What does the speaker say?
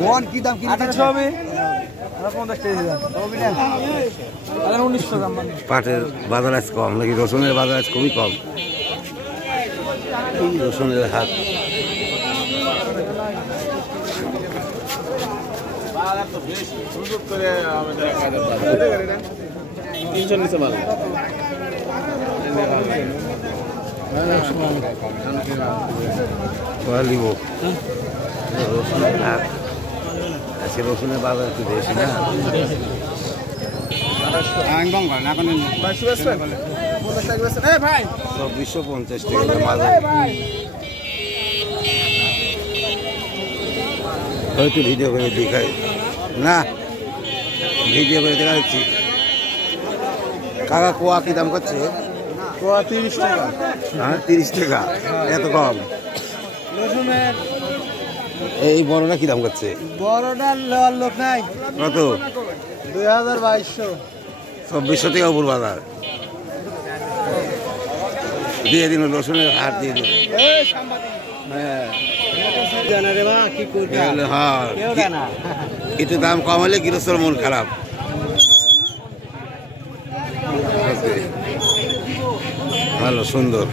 কোন কি দাম কিনতে হবে? পাটের বাজার আজ কম নাকি রসুনের বাজার আজ খুবই কম। এই রসুনের হাট রসুনের হাট আজকে রসুনের বাজার একটু বেশি না। 2450 টাকা বাজার। হয়তো ভিডিও করে দেখাই না, ভিডিও করে দেখা যাচ্ছি। কাকা কোয়া কি দাম করছে? 30 টাকা। হ্যাঁ 30 টাকা, এত কম। এই বড়টা কি দাম করছে? বড়টা লেওয়ার লোক নাই। কত? 2200। 2400 টাকা উপর বাজার দিয়ে দিন। রসুনের হাট দিয়ে দিন। হ্যাঁ একটু দাম কম হলে গৃহস্থর মন খারাপ। ভালো সুন্দর।